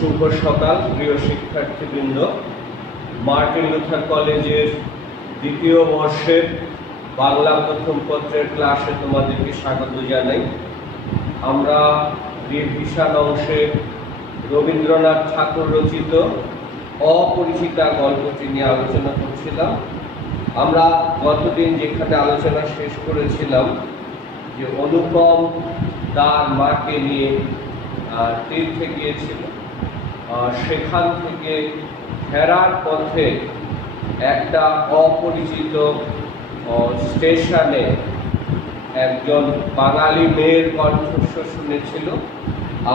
শুভ সকাল প্রিয় শিক্ষার্থীবৃন্দ। মার্টিন লুথার কলেজের দ্বিতীয় বর্ষের বাংলা প্রথম পত্রের ক্লাসে তোমাদেরকে স্বাগত জানাই। আমরা রিভিশন অংশে রবীন্দ্রনাথ ঠাকুর রচিত অপরিচিতা গল্পটি নিয়ে আলোচনা করছিলাম। আমরা গতদিন যেখানে আলোচনা শেষ করেছিলাম যে অনুপম তার মাকে নিয়ে তীর্থে গিয়েছিল, সেখান থেকে ফেরার পথে একটা অপরিচিত স্টেশনে একজন বাঙালি মেয়ের কণ্ঠস্বর শুনেছিল,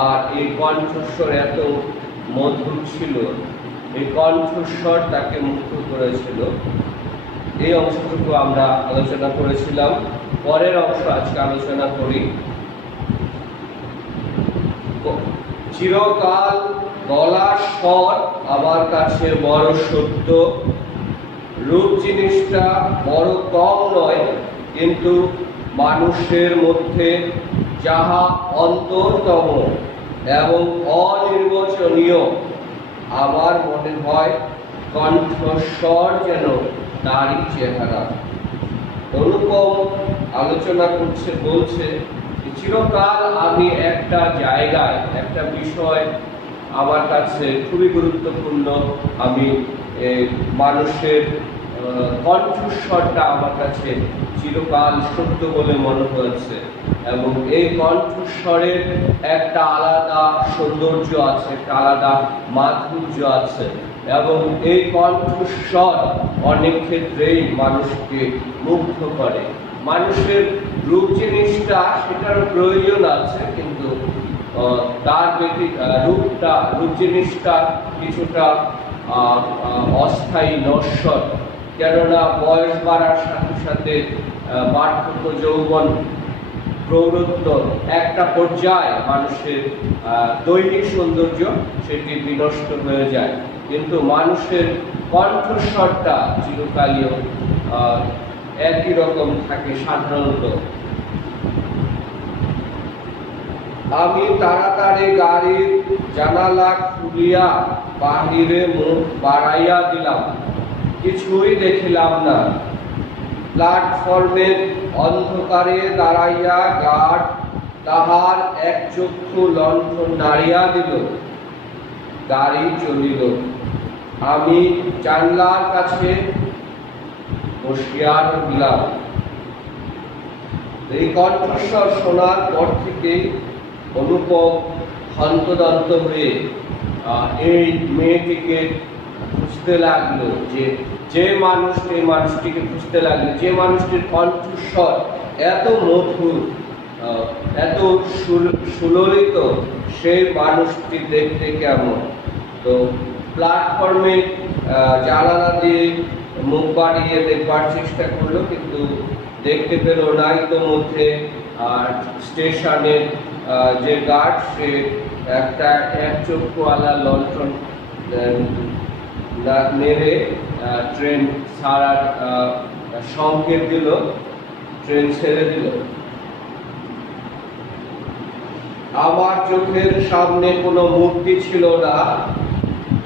আর এই কণ্ঠস্বর এত মধুর ছিল, এই কণ্ঠস্বর তাকে মুগ্ধ করেছিল। এই অংশটুকু আমরা আলোচনা করেছিলাম। পরের অংশ আজকে আলোচনা করি। চিরকাল গলার স্বর আমার কাছে বড় সত্য, রূপ জিনিসটা বড় কম নয়, কিন্তু মানুষের মধ্যে যাহা অন্তরতম এবং অনির্বচনীয়, আমার মনে হয় কণ্ঠস্বর যেন তারই চেহারা। অনুপম আলোচনা করছে, বলছে চিরকাল আমি একটা জায়গায়, একটা বিষয় আমার কাছে খুবই গুরুত্বপূর্ণ। আমি মানুষের কণ্ঠস্বরটা আমার কাছে চিরকাল সত্য বলে মনে হয়েছে, এবং এই কণ্ঠস্বরের একটা আলাদা সৌন্দর্য আছে, একটা আলাদা মাধুর্য আছে, এবং এই কণ্ঠস্বর অনেক ক্ষেত্রেই মানুষকে মুগ্ধ করে। মানুষের রূপ জিনিসটা, সেটার প্রয়োজন আছে, কিন্তু তার রূপ জিনিসটা কিছুটা অস্থায়ী, নশ্বর। কেননা বয়স বাড়ার সাথে সাথে বার্ধক্য, যৌবন, প্রৌঢ়ত্ব একটা পর্যায়ে মানুষের দৈহিক সৌন্দর্য সেটি বিনষ্ট হয়ে যায়, কিন্তু মানুষের কণ্ঠস্বরটা চিরকালীয় একই রকম থাকে সাধারণত। আমি তাড়াতাড়ি গাড়ির জানালা খুলিয়া বাহিরে মুখ বাড়াইয়া দিলাম, কিছুই দেখিলাম না। প্ল্যাটফর্মের অন্ধকারে দাঁড়াইয়া গার্ড তাহার এক চক্ষু লণ্ঠন নাড়িয়া দিল, গাড়ি চলিল। আমি জানলার কাছে বসিয়া রইলাম। এই কণ্ঠস্বর শোনার পর থেকে অনুপম হন্তদন্ত হয়ে এই মেয়েটিকে খুঁজতে লাগলো, যে মানুষটিকে খুঁজতে লাগলো, যে মানুষটির কণ্ঠস্বর এত মধুর, এত সুললিত, সেই মানুষটি দেখতে কেমন। তো প্ল্যাটফর্মে জানালা দিয়ে মুখ বাড়িয়ে দেখবার চেষ্টা করলো, কিন্তু দেখতে পেল না। ইতোমধ্যে স্টেশনের যে গার্ড, সে একটা এক চক্ষুওয়ালা লণ্ঠন মেরে ট্রেন ছাড়ার সংকেত দিল, ট্রেন ছেড়ে দিল। আমার চোখের সামনে কোনো মূর্তি ছিল না,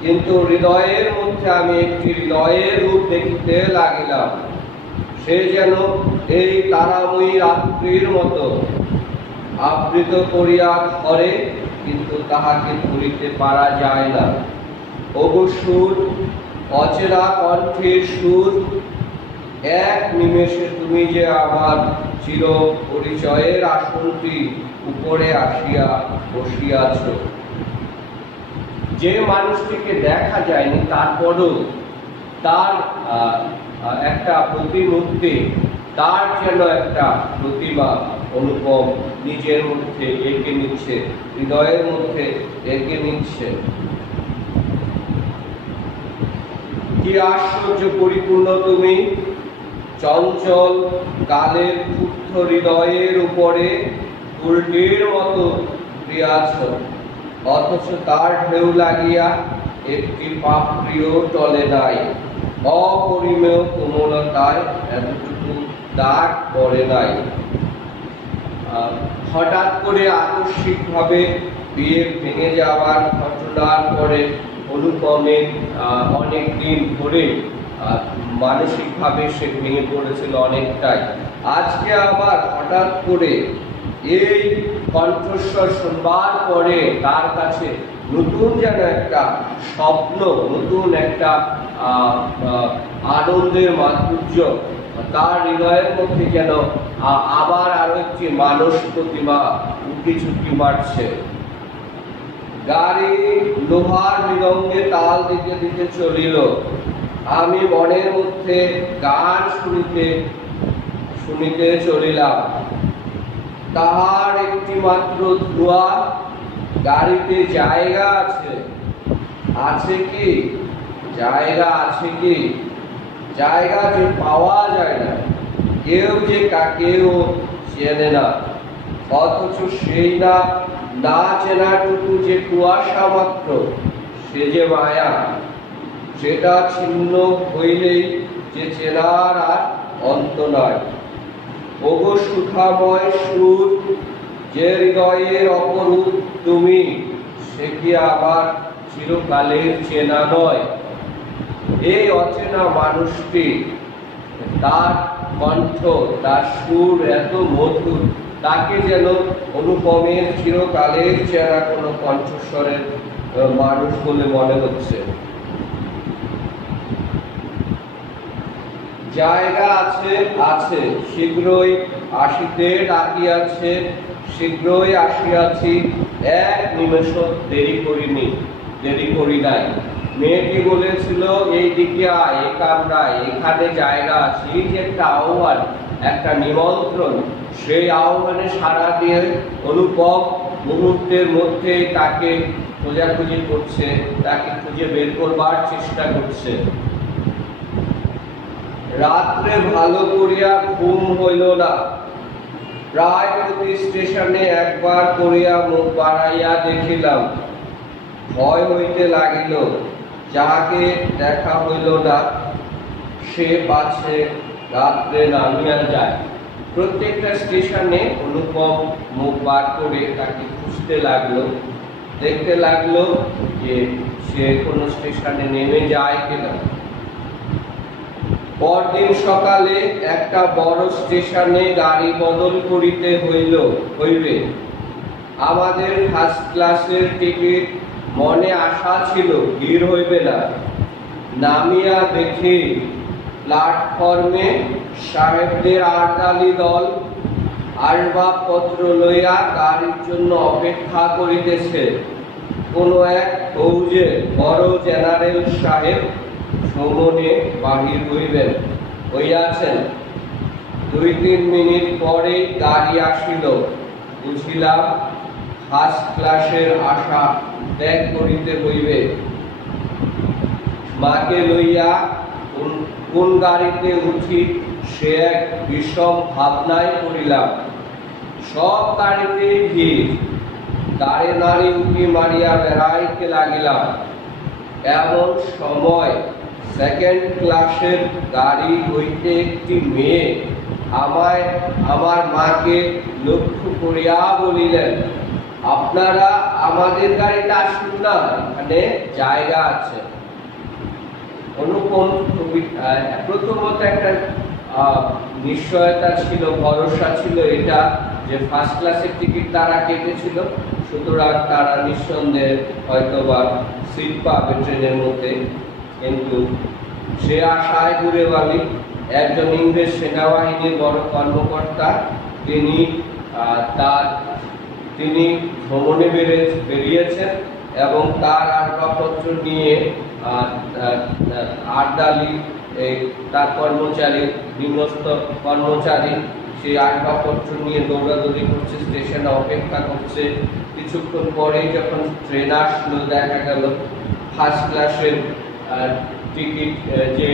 কিন্তু হৃদয়ের মধ্যে আমি একটি হৃদয়ের রূপ দেখিতে লাগিলাম। সে যেন এই তারাময়ী রাত্রির মতো আবৃত করিয়া ধরে, কিন্তু তাহাকে ধরিতে পারা যায় না। ওগো সুর, অচেনা কণ্ঠের সুর, এক নিমেষে তুমি যে আমার চির পরিচয়ের আসনটি উপরে আসিয়া বসিয়াছ। যে মানুষটিকে দেখা যায়নি, তারপরও তার একটা প্রতিমূর্তি, তার যেন একটা প্রতিমা অনুপম নিজের মধ্যে এঁকে নিচ্ছে, হৃদয়ের মধ্যে এঁকে নিচ্ছে। কি আশ্চর্য পরিপূর্ণ তুমি, চঞ্চল কালের ক্ষুব্ধ হৃদয়ের উপরে উল্টের মতো প্রিয়াছ, অথচ তার ঢেউ লাগিয়া একটি পাপড়িও টলে নাই। অপরিমেয় কোমলতায় এতটুকু দাগ পড়ে নাই। হঠাৎ করে আকস্মিকভাবে বিয়ে ভেঙে যাওয়ার ঘটনার পরে অনুপমের অনেক দিন ধরে মানসিকভাবে সে ভেঙে পড়েছিল অনেকটাই। আজকে আবার হঠাৎ করে এই কণ্ঠস্বর শুনবার পরে তার কাছে নতুন যেন একটা স্বপ্ন, নতুন একটা আনন্দের মাধুর্য তার হৃদয়ের মধ্যে যেন আবার আরো একটি মানস প্রতিমা উঁকি ঝুঁকি মারছে। গাড়ি লোহার মৃদঙ্গে তাল দিতে দিতে চলিল। আমি মনের মধ্যে গান শুনিতে চলিলাম। তাহার একটি মাত্র ধোঁয়া, গাড়িতে জায়গা আছে, আছে কি জায়গা, আছে কি জায়গা যে পাওয়া যায় না, কেউ যে কাকেও চেনে না, অথচ সেই না চেনাটুকু যে কুয়াশা মাত্র, সে যে মায়া, সেটা ছিন্ন হইলেই যে চেনার আর অন্ত নয়। ওগো সুধাময় সুর, যে হৃদয়ের অপরূপ তুমি, সে কি আবার চিরকালের চেনা নয়? এই অচেনা মানুষটি, তার কণ্ঠ, তার সুর এত মধুর, তাকে যেন অনুপমের চিরকালের চেনা কোনো কণ্ঠস্বরের মানুষ বলে মনে হচ্ছে। জায়গা আছে, আছে, শীঘ্রই আসিতে ডাকিয়াছে, শীঘ্রই আসিয়াছি, এক নিমেষ দেরি করি নাই। মেয়েটি বলেছিল এই দিকে আয়, এই কামরায়, এখানে জায়গা আছে। এই যে একটা আহ্বান, একটা নিমন্ত্রণ, সেই আহ্বানে সাড়া দিয়ে অনুপম মুহূর্তের মধ্যে তাকে খোঁজাখুঁজি করছে, তাকে খুঁজে বের করবার চেষ্টা করছে। রাত্রে ভালো করিয়া ঘুম হইল না। প্রায় প্রতি স্টেশনে একবার করিয়া মুখ বাড়াইয়া দেখিলাম। ভয় হইতে লাগিল, যাহাকে দেখা হইল না সে পাছে রাত্রে নামিয়া যায়। প্রত্যেকটা স্টেশনে অনুপম মুখ বার করে তাকে খুঁজতে লাগলো, দেখতে লাগলো যে সে কোনো স্টেশনে নেমে যায় কিনা। পরদিন সকালে একটা বড় স্টেশনে গাড়ি বদল করিতে হইবে। আমাদের ফার্স্ট ক্লাসের টিকিট, মনে আশা ছিল ভিড় হইবে না। নামিয়া দেখি প্ল্যাটফর্মে সাহেবদের আড়দালি দল আসবাবপত্র লইয়া গাড়ির জন্য অপেক্ষা করিতেছে। কোনো এক ফৌজের বড় জেনারেল সাহেব ভ্রমণে বাহির হইয়াছেন। 2-3 মিনিট পরে গাড়ি আসিল। বুঝিলাম ফার্স্ট ক্লাসের আশা ত্যাগ করিতে হইবে। মাকে লইয়া কোন গাড়িতে উঠি সে এক বিষম ভাবনায় পড়িলাম। সব গাড়িতেই ভিড়, দাঁড়ে নাড়ি উঁকি মারিয়া বেড়াইতে লাগিলাম। এমন সময় সেকেন্ড ক্লাসের গাড়ি হইতে একটি মেয়ে আমার মাকে লক্ষ্য করিয়া বলিলেন, আপনারা আমাদের গাড়িতে আসুন না, এখানে জায়গা আছে। অনুপম প্রথমত একটা নিশ্চয়তা ছিল, ভরসা ছিল এটা যে ফার্স্ট ক্লাসের টিকিট তারা কেটেছিল, সুতরাং তারা নিঃসন্দেহে হয়তোবা সিট পাবে ট্রেনের মধ্যে। কিন্তু সে আশায় ঘুরে বালি। একজন ইংরেজ সেনাবাহিনীর বড় কর্মকর্তা, তিনি ভ্রমণে বেরিয়েছেন এবং তার আসবাবপত্র নিয়ে আড়দালি তার কর্মচারী, নিম্নস্থ কর্মচারী, সেই আসবাবপত্র নিয়ে দৌড়াদৌড়ি করছে, স্টেশনে অপেক্ষা করছে। কিছুক্ষণ পরেই যখন ট্রেন আসলো, দেখা গেল ফার্স্ট ক্লাসের টিকিট যে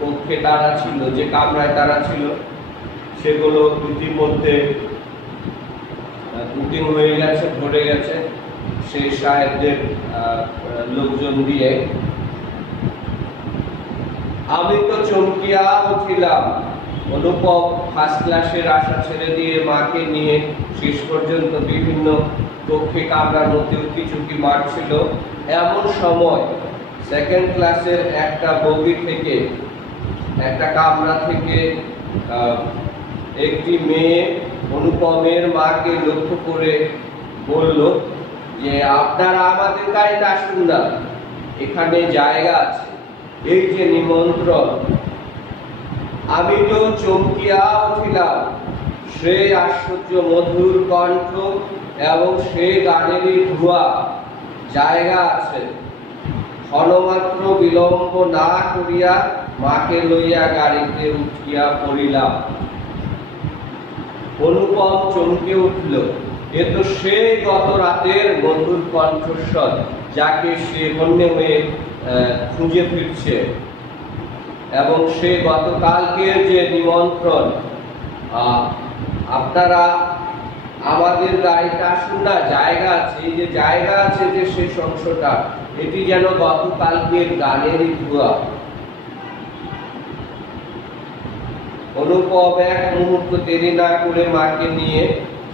কক্ষে তারা ছিল, যে কামরায় তারা ছিল, সেগুলো ইতিমধ্যে বুকিং হয়ে গেছে, ভরে গেছে সেই সাহেবদের লোকজন দিয়ে। আমি তো চমকিয়া উঠিলাম। অনুপম ফার্স্ট ক্লাসের আশা ছেড়ে দিয়ে মাকে নিয়ে শেষ পর্যন্ত বিভিন্ন কক্ষে কামরার মধ্যে উঁকি মারছিল। এমন সময় সেকেন্ড ক্লাসের একটা বগি থেকে, একটা কামরা থেকে একটি মেয়ে অনুপমের মাকে লক্ষ্য করে বলল যে আপনারা আমাদের গাড়িতে আসুন না, এখানে জায়গা আছে, এই যে নিমন্ত্রণ। আমি তো চমকিয়া উঠিলাম, সেই আশ্চর্য মধুর কণ্ঠ এবং সেই গানেরই ধোঁয়া। জায়গা আছে। ক্ষণমাত্র বিলম্ব না করিয়া মাকে লইয়া গাড়িতে উঠিয়া পড়িলাম। অনুপম চমকে উঠল, এ তো সেই গত রাতের মধুর কণ্ঠস্বর, যাকে সে হন্যে হয়ে খুঁজে ফিরছে। এবং সে গতকালকের যে নিমন্ত্রণ, আপনারা আমাদের গাড়িতে আসুন না, জায়গা আছে, এই যে জায়গা আছে, যে শেষ অংশটা, এটি যেন গতকালকের গানেরই ধোঁয়া। অনুপম এক মুহূর্ত দেরি না করে মাকে নিয়ে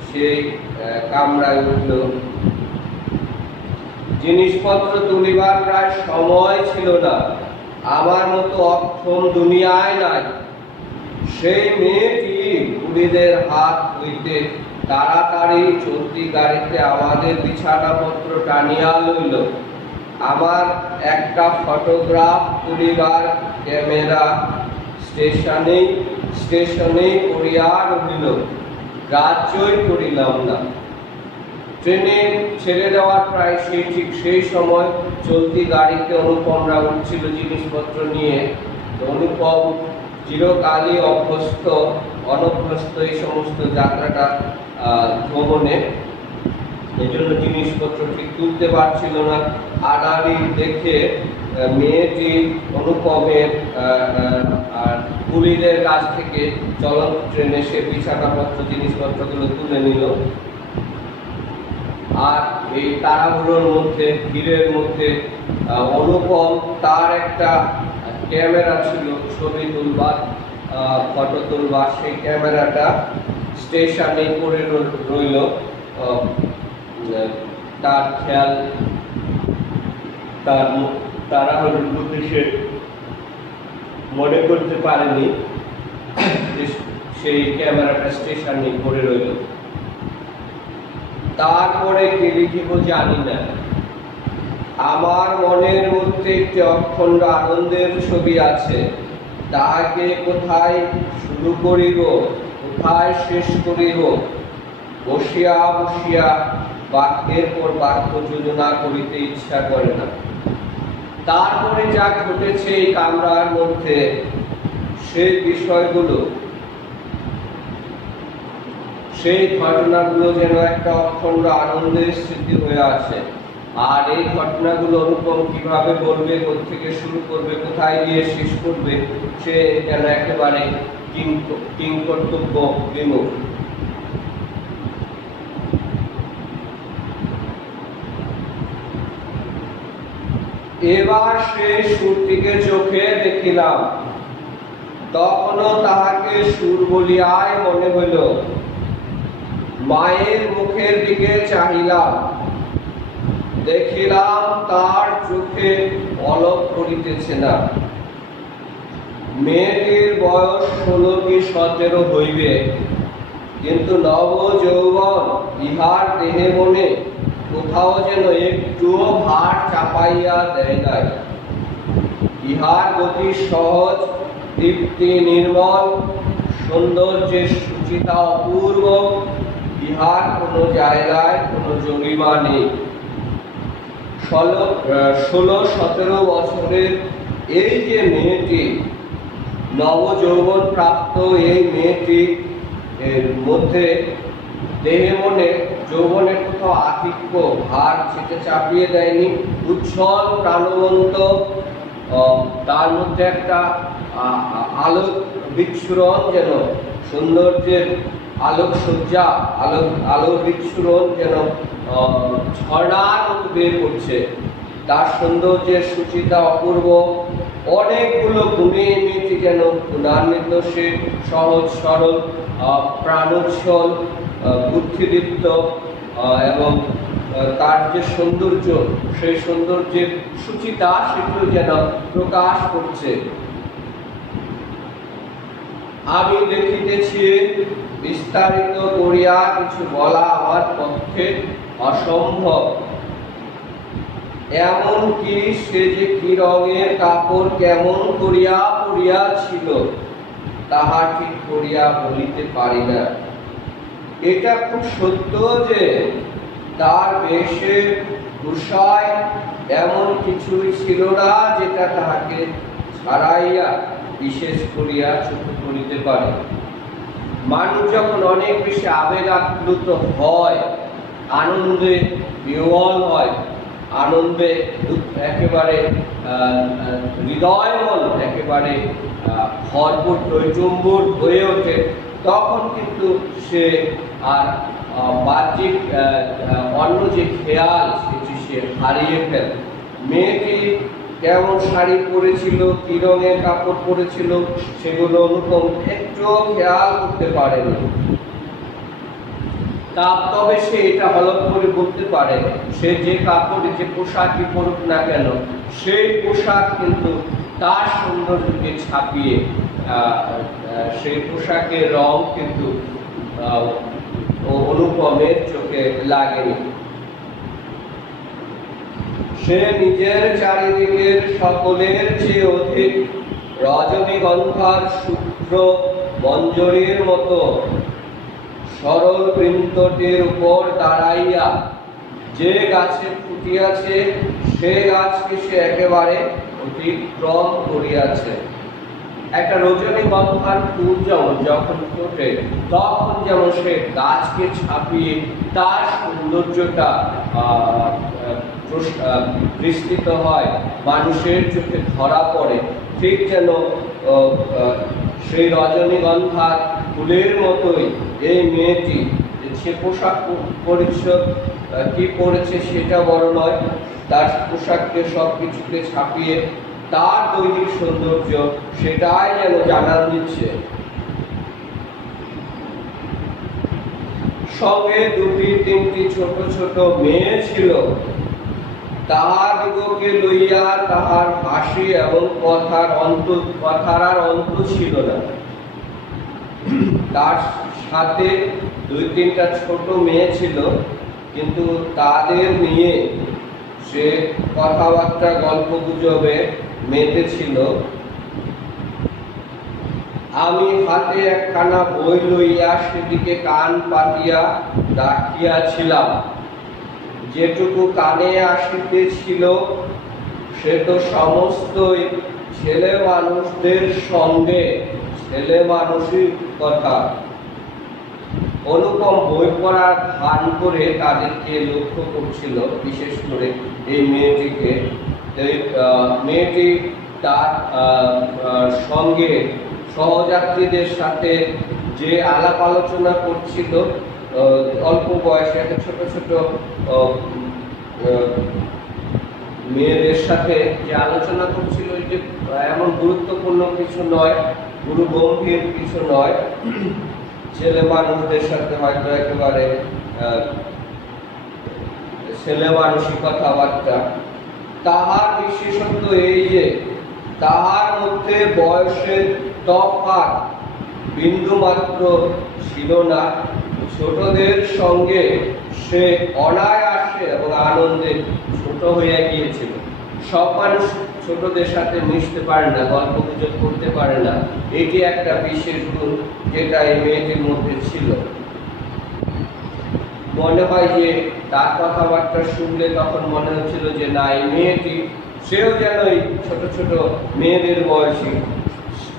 সেই কামরায় উঠল। জিনিসপত্র তুলিবার প্রায় সময় ছিল না। আমার মতো অক্ষম দুনিয়ায় নাই। সেই মেয়েটি কুলিদের হাত হইতে তাড়াতাড়ি চলতি গাড়িতে আমাদের বিছানাপত্র টানিয়া লইল। আমার একটা ফটোগ্রাফ তুলিবার ক্যামেরা স্টেশনেই পড়িয়া রহিল। গ্রাহ্যই করিলাম না। ট্রেনে ছেড়ে দেওয়ার প্রায় ঠিক সেই সময় চলতি গাড়িতে অনুপমরা উঠছিল জিনিসপত্র নিয়ে। অনুপম চিরকালই অনভ্যস্ত এই সমস্ত যাত্রাটা ভ্রমণে, এজন্য জিনিসপত্র ঠিক তুলতে পারছিল না। আড়াআড়ি দেখে মেয়েটি অনুপমের কুলিদের কাছ থেকে চলন্ত ট্রেনে সে বিছানাপত্র জিনিসপত্রগুলো তুলে নিল। আর এই তাড়াহুড়োর মধ্যে, ভিড়ের মধ্যে অনুপম তার একটা ক্যামেরা ছিল ছবি তুলবার, ফটো তুলবার, সেই ক্যামেরাটা স্টেশনে পড়ে রইল। তার খেয়াল, তাড়াহুড়োর মধ্যে সে মনে করতে পারেনি সেই ক্যামেরাটা স্টেশনে পড়ে রইল। তারপরে কি লিখিব জানি না। আমার মনের মধ্যে একটি অখণ্ড আনন্দের ছবি আছে। তাহাকে কোথায় শুরু করিব, কোথায় শেষ করিব, বসিয়া বসিয়া বাক্যের পর বাক্য যোজনা করিতে ইচ্ছা করে না। তারপরে যা ঘটেছে এই কামরার মধ্যে, সেই বিষয়গুলো, সেই ঘটনাগুলো যেন একটা অখণ্ড আনন্দের স্মৃতি হয়ে আছে। আর এই ঘটনাগুলো অনুপম কিভাবে বলবে, কোথেকে শুরু করবে, কোথায় গিয়ে শেষ করবে, সে যেন একেবারে কিংকর্তব্য বিমুখ। এবার সেই সুরটিকে চোখে দেখিলাম। তখনও তাহাকে সুর বলিয়াই মনে হইল। মায়ের মুখের দিকে চাহিলাম, দেখিলাম তার চোখে পলক পড়িতেছে না। মেয়েটির বয়স 16 কি 17 হইবে, কিন্তু নব যৌবন ইহার দেহে মনে কোথাও যেন একটুও ভার চাপাইয়া দেয় নাই। ইহার গতি সহজ, দীপ্তি নির্মল, সৌন্দর্যের সুচিতা অপূর্ব। ইহার কোনো জায়গায় কোনো জরিমা নেই। 16-17 বছরের এই যে মেয়েটি, নবযৌবন প্রাপ্ত এই মেয়েটি, এর মধ্যে দেহে মনে যৌবনের কোথাও আধিক্য ভার সেটা চাপিয়ে দেয়নি। উচ্ছল প্রাণবন্ত, তার মধ্যে একটা আলোক বিচ্ছুরণ, যেন সৌন্দর্যের আলোকসজ্জা, আলোর বিচ্ছুরণ যেন ঝর্ণার মতো বের করছে। তার সৌন্দর্যের সুচিতা অপূর্ব। অনেকগুলো গুণে মেয়েটি যেন গুণান্বিত, সে সহজ সরল, প্রাণোচ্ছল, বুদ্ধিদীপ্ত, এবং তার যে সৌন্দর্য, সেই সৌন্দর্যের সুচিতা সেগুলো যেন প্রকাশ করছে। আমি দেখিতেছি, বিস্তারিত করিয়া কিছু বলা আমার পক্ষে অসম্ভব। এমনকি সে যে কি রঙের কাপড় কেমন করিয়া পরিয়াছিল তাহা ঠিক করিয়া বলিতে পারি না। এটা খুব সত্য যে তার বেশের বিষয় এমন কিছুই ছিল না যেটা তাহাকে ছাড়াইয়া বিশেষ করিয়া চোখে পড়িতে পারে। মানুষ যখন অনেক বেশি আবেগ আপ্লুত হয়, আনন্দে বিহ্বল হয়, আনন্দে একেবারে হৃদয়মন, একেবারে ভরপুর টইটুম্বুর হয়ে ওঠে, তখন কিন্তু সে আর বাহ্যিক অন্য যে খেয়াল সেটি সে হারিয়ে ফেলে। মেয়েটি কেমন শাড়ি পরেছিল, কি রঙের কাপড় পরেছিল, সেগুলো অনুপম একটুও খেয়াল করতে পারেনি। তবে সে এটা হলফ করে বলতে পারে, সে যে কাপড়ে যে পোশাকই পরুক না কেন, সেই পোশাক কিন্তু তার সৌন্দর্যকে ছাপিয়ে, সেই পোশাকের রং কিন্তু অনুপমের চোখে লাগেনি। সে নিজের চারিদিকের সকলের চেয়ে অধিক রজনীগন্ধার শুভ্র মঞ্জরির মতো সরল বৃন্তটির উপর দাঁড়াইয়া যে গাছে ফুটিয়াছে সে গাছকে সে একেবারে অতিক্রম করিয়াছে। একটা রজনীগন্ধার ফুল যেমন যখন ফোটে তখন যেমন সে গাছকে ছাপিয়ে তার সৌন্দর্যটা বিস্তৃত হয়, মানুষের চোখে ধরা পড়ে, ঠিক যেন সেই রজনীগন্ধার ফুলের মতোই এই মেয়েটি, সে পোশাক পরিচ্ছদ কি পরেছে সেটা বড় নয়, তার পোশাককে সব কিছুকে ছাপিয়ে তার দৈনিক সৌন্দর্য সেটাই যেন জানান দিচ্ছে। সঙ্গে দুটি তিনটি ছোট ছোট মেয়ে ছিল, তাহাদিগকে লইয়া তাহার হাসি এবং কথার আর অন্ত ছিল না। তার সাথে দুই তিনটা ছোট মেয়ে ছিল, কিন্তু তাদের নিয়ে সে কথাবার্তা গল্প গুজবে মেতেছিল। আমি হাতে একখানা বই লইয়া সেদিকে কান পাতিয়া রাখিয়াছিলাম। যেটুকু কানে আসিতেছিল সে তো সমস্তই ছেলে মানুষদের সঙ্গে ছেলে মানুষের কথা। অনুপম বই পড়ার ভান করে তাদেরকে লক্ষ্য করছিল, বিশেষ করে এই মেয়েটিকে। মেয়েটি তার সঙ্গে সহযাত্রীদের সাথে যে আলাপ আলোচনা করছিল, অল্প বয়সে একটা ছোট ছোট মেয়েদের সাথে যে আলোচনা করছিল, যে এমন গুরুত্বপূর্ণ কিছু নয়, গুরু গম্ভীর কিছু নয়, ছেলে মানুষদের সাথে হয়তো একেবারে ছেলে মানুষই কথাবার্তা। তাহার বিশেষত্ব এই যে তাহার মধ্যে বয়সের তফাৎ বিন্দু মাত্র ছিল না। ছোটদের সঙ্গে সে অনায়াসে এবং আনন্দে ছোট হইয়া গিয়েছিল। সব মানুষ ছোটদের সাথে মিশতে পারে না, গল্প গুজব করতে পারে না, এটি একটা বিশেষ গুণ যেটা এই মেয়েটির মধ্যে ছিল। মনে হয় যে তার কথাবার্তা শুনলে তখন মনে হচ্ছিল যে না, এই মেয়েটি সেও যেন এই ছোট ছোট মেয়েদের বয়সী,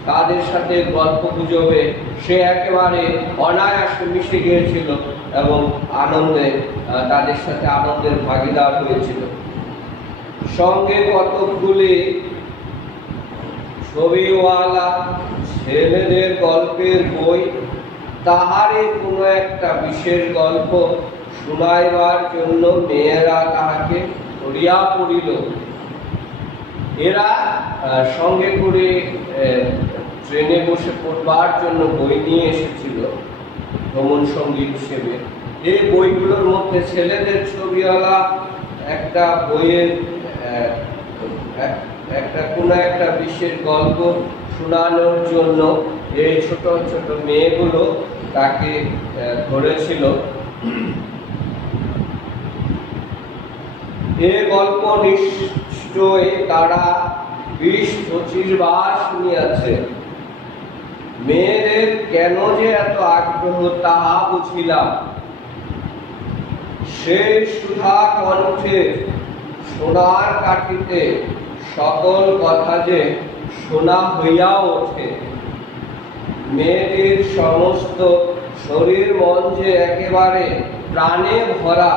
তাদের সাথে গল্প গুজবে সে একেবারে অনায়াসে মিশে গিয়েছিল এবং আনন্দে তাদের সাথে আনন্দের ভাগিদার হয়েছিল। সঙ্গে কতকগুলি ছবিওয়ালা ছেলেদের গল্পের বই, তাহারে কোনো একটা বিশেষ গল্প শুনাইবার জন্য মেয়েরা তাহাকে ধরিয়া পড়িল। এরা সঙ্গে করে ট্রেনে বসে পড়বার জন্য বই নিয়ে এসেছিল ভ্রমণ সঙ্গী হিসেবে। এই বইগুলোর মধ্যে ছেলেদের ছবিওয়ালা একটা বইয়ের কোনো একটা বিশেষ গল্প শোনানোর জন্য এই ছোট ছোট মেয়েগুলো তাকে ধরেছিল। এ গল্প নিশ্চয় তারা 20-25 বার শুনিয়াছে। মেয়েদের কেন যে এত আগ্রহ তাহা বুঝিলাম। সে সুধা কণ্ঠে সোনার কাঠিতে সকল কথা যে শোনা হইয়া ওঠে। মেয়েটির সমস্ত শরীর মন যে একেবারে প্রাণে ভরা,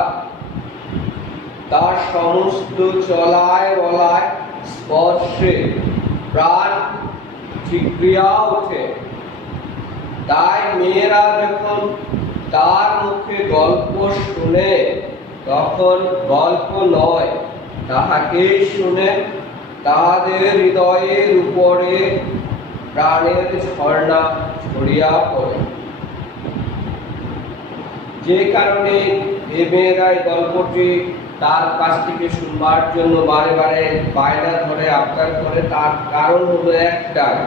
তার সমস্ত চলায় বলায় স্পর্শে প্রাণ ঠিকরিয়া ওঠে। তাই মেয়েরা যখন তার মুখে গল্প শুনে তখন গল্প নয় তাহাকেই শুনে তাহাদের হৃদয়ের উপরে প্রাণের ঝর্ণা ছড়িয়া পড়ে। যে কারণে এ মেয়েরা এই গল্পটি তার কাছ থেকে শুনবার জন্য বারে বারে বায়না ধরে আবদার করে, তার কারণ হলো একটাই,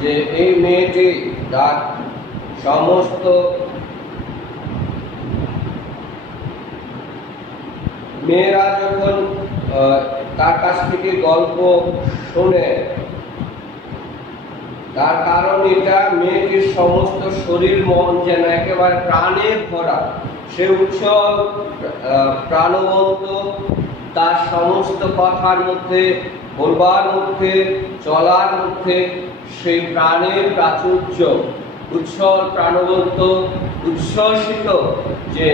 যে এই মেয়েটি তার সমস্ত মেয়েরা যখন তার কাছ থেকে গল্প শোনে, তার কারণ এটা, মেয়েটির সমস্ত শরীর মন যেন একেবারে প্রাণে ভরা। সে উচ্ছল প্রাণবন্ত, তার সমস্ত কথার মধ্যে, বলবার মধ্যে, চলার মধ্যে সেই প্রাণের প্রাচুর্য, উচ্ছল প্রাণবন্ত উচ্ছ্বসিত যে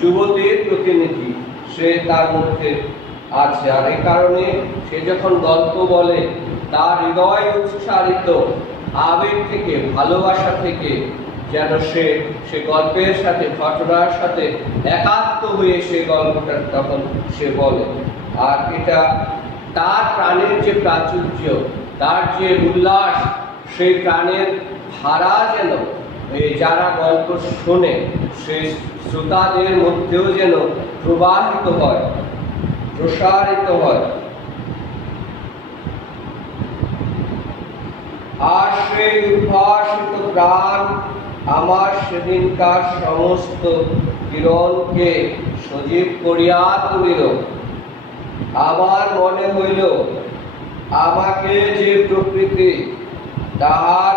যুবতীর প্রতিনিধি সে তার মধ্যে আছে। আর এই কারণে সে যখন গল্প বলে তার হৃদয় উৎসারিত আবেগ থেকে, ভালোবাসা থেকে যেন সে গল্পের সাথে, ঘটনার সাথে একাত্ম হয়ে সে গল্পটা তখন সে বলে। আর এটা তার প্রাণের যে প্রাচুর্য, তার যে উল্লাস, সেই প্রাণের ধারা যেন যারা গল্প শোনে সেই শ্রোতাদের মধ্যেও যেন প্রবাহিত হয়, প্রসারিত হয়। আর সেই উদ্ভাসিত প্রাণ আমার সেদিনকার সমস্ত কিরণকে সজীব করিয়া তুলিল। আমার মনে হইল আমাকে যে প্রকৃতি তাহার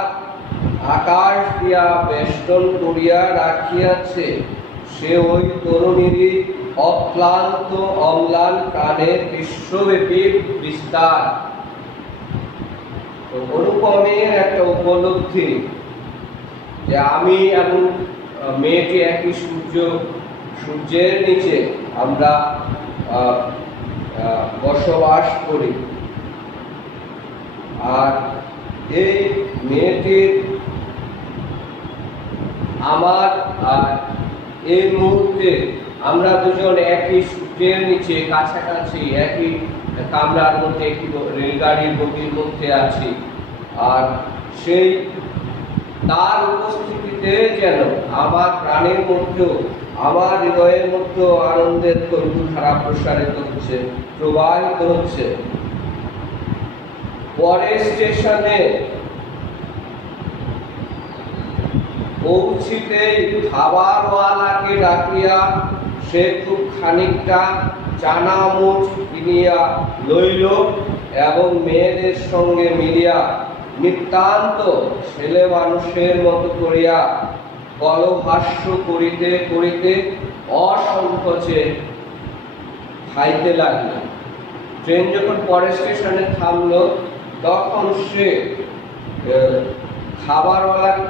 আকাশ দিয়া বেষ্টন করিয়া রাখিয়াছে, সে ওই তরুণীরই অক্লান্ত অম্লান প্রাণের বিশ্বব্যাপী বিস্তার। অনুপমের একটা উপলব্ধি যে আমি এবং মেয়েটি একই সূর্যের নিচে আমরা বসবাস করি। আর এই মেয়েটির আমার এই মুহূর্তে আমরা দুজন একই সূর্যের নিচে কাছাকাছি, একই কামরার মধ্যে, একটি রেলগাড়ির বগির মধ্যে আছি। আর সেই তার উপস্থিতিতে যেন আমার প্রাণের মধ্যেও, আমার হৃদয়ের মধ্যেও আনন্দের তরুধারা প্রসারিত হচ্ছে, প্রবাহিত হচ্ছে। পরে স্টেশনে পৌঁছিতে খাবারওয়ালাকে ডাকিয়া সে খুব খানিকটা চানামুচ কিনিয়া লইল এবং মেয়েদের সঙ্গে মিলিয়া নিতান্ত ছেলে মানুষের মতো করিয়া কলহাস্য করিতে করিতে অসংকোচে খাইতে লাগল। ট্রেন যখন পরের স্টেশনে থামলো তখন সে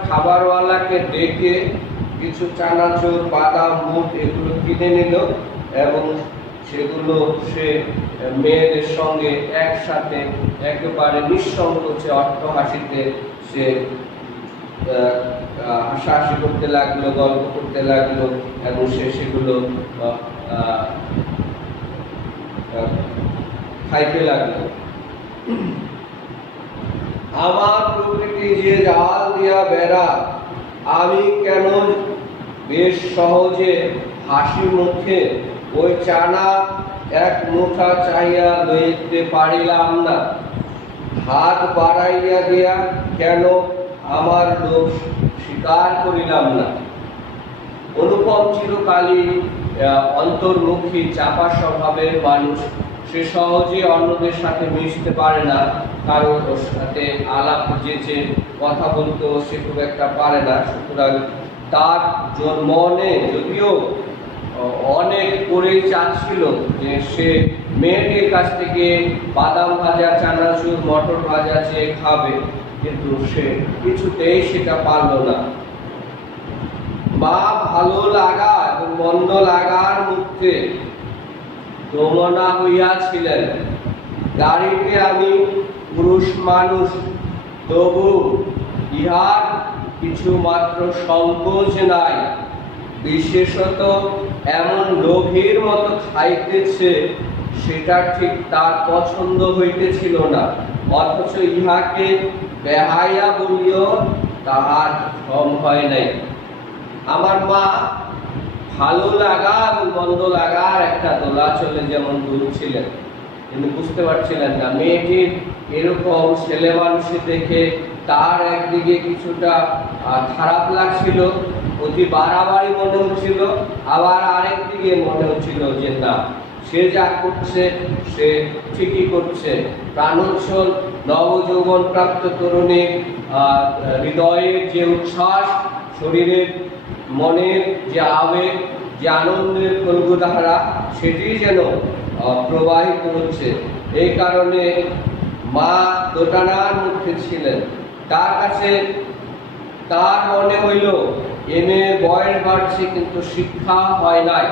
খাবারওয়ালাকে ডেকে কিছু চানাচুর, বাদাম, বুট এগুলো কিনে নিল এবং সেগুলো সে মেয়েদের সঙ্গে একসাথে একেবারে নিঃসংকোচে অট্টহাসিতে সে হাসাহাসি করতে লাগলো, গল্প করতে লাগলো এবং সে সেগুলো খাইতে লাগলো। আমার প্রকৃতি যে জাল দিয়া বেড়া, আমি কেন বেশ সহজে হাসি মুখে ওই চানা এক মুঠা চাইয়া লইতে পারিলাম না। হাত বাড়াইয়া দিয়া কেন আমার লোভ স্বীকার করিলাম না। অনুপম চিরকালই অন্তর্মুখী চাপা স্বভাবের মানুষ। সে সহজে অন্যদের সাথে মিশতে পারে না, কারোর সাথে আলাপ যেচে কথা বলতে সে খুব একটা পারে না। সুতরাং তার মনে যদিও অনেক করেই চাচ্ছিল যে সে মেয়েটির কাছ থেকে বাদাম ভাজা, চানাচুর, মটর ভাজা চেয়ে খাবে, কিন্তু সে কিছুতেই সেটা পারল না। মা ভালো লাগা এবং মন্দ লাগার মধ্যে দমনা হইয়াছিলেন। গাড়িতে আমি পুরুষ মানুষ, তবু ইহার কিছু মাত্র সংকোচ নাই। বিশেষত এমন লোভের মতো খাইতেছে, সেটা ঠিক তার পছন্দ হইতেছিল না। অথচ ইহাকে বেহাইয়া বলিও তাহার কম হয় নাই। আমার মা ভালো লাগা এবং মন্দ লাগার একটা দোলাচলে যেমন দুলছিলেন, কিন্তু বুঝতে পারছিলেন না মেয়েটির এরকম ছেলে মানুষে দেখে তার একদিকে কিছুটা খারাপ লাগছিল, অতি বাড়াবাড়ি মনে হচ্ছিল, আবার আরেক দিকে মনে হচ্ছিল যে না, সে যা করছে সে ঠিকই করছে। প্রাণোচ্ছল নবযৌবন প্রাপ্ত তরুণীর হৃদয়ের যে উচ্ছ্বাস, শরীরের মনের যে আবেগ, যে আনন্দের প্রলুধারা, সেটি যেন প্রবাহিত হচ্ছে। এই কারণে মা দোটানার মধ্যে ছিলেন। তার কাছে তার মনে হইল এমএ বয়স বাড়ছে, কিন্তু শিক্ষা হয় নাই।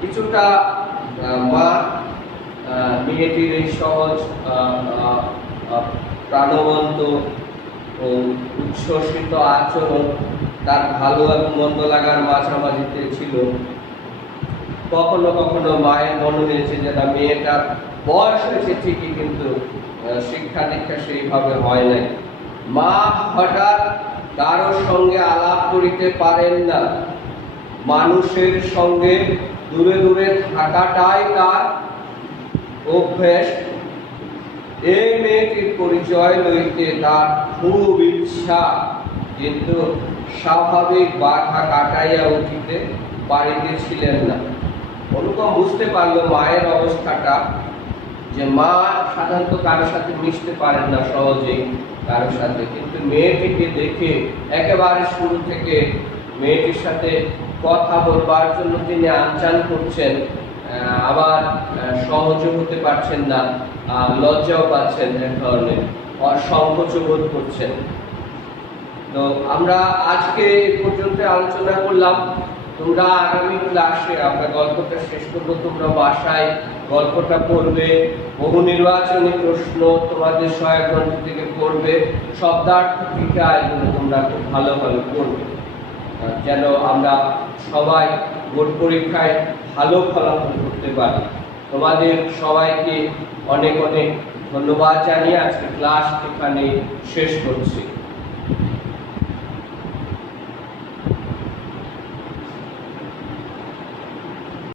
কিছুটা মা মেয়েটির এই সহজ প্রাণবন্ত ও উচ্ছ্বসিত আচরণ তার ভালো এবং মন্দ লাগার মাঝামাঝিতে ছিল। কখনো কখনো মায়ের মনে হয়েছে যে না, মেয়েটার বয়স হয়েছে ঠিকই, কিন্তু শিক্ষা দীক্ষা সেইভাবে হয় নাই। মা হঠাৎ কারোর সঙ্গে আলাপ করিতে পারেন না। মানুষের সঙ্গে দূরে দূরে থাকাটাই তার অভ্যেস। এই মেয়েটির পরিচয় লইতে তার খুব ইচ্ছা, কিন্তু স্বাভাবিক বাধা কাটাইয়া উঠিতে পারিতেছিলেন না। অনুপম বুঝতে পারলো মায়ের অবস্থাটা, যে মা সাধারণত কারোর সাথে মিশতে পারেন না সহজেই কারোর সাথে, কিন্তু মেয়েটিকে দেখে একেবারে শুরু থেকে মেয়েটির সাথে কথা বলবার জন্য তিনি আনচান করছেন, আবার সহজও হতে পারছেন না, লজ্জাও পাচ্ছেন, এক ধরনের সংকোচ বোধ করছেন। তো আমরা আজকে এই পর্যন্ত আলোচনা করলাম। তোমরা আগামী ক্লাসে আমরা গল্পটা শেষ করবো, তোমরা বাসায় গল্পটা পড়বে, বহু নির্বাচনী প্রশ্ন তোমাদের সহায়ক গ্রন্থ থেকে পড়বে, শব্দার্থ টিকা এগুলো তোমরা খুব ভালোভাবে পড়বে, যেন আমরা সবাই বোর্ড পরীক্ষায় ভালো ফলাফল করতে পারি। তোমাদের সবাইকে অনেক অনেক ধন্যবাদ জানিয়ে আজকে ক্লাস এখানে শেষ করছি।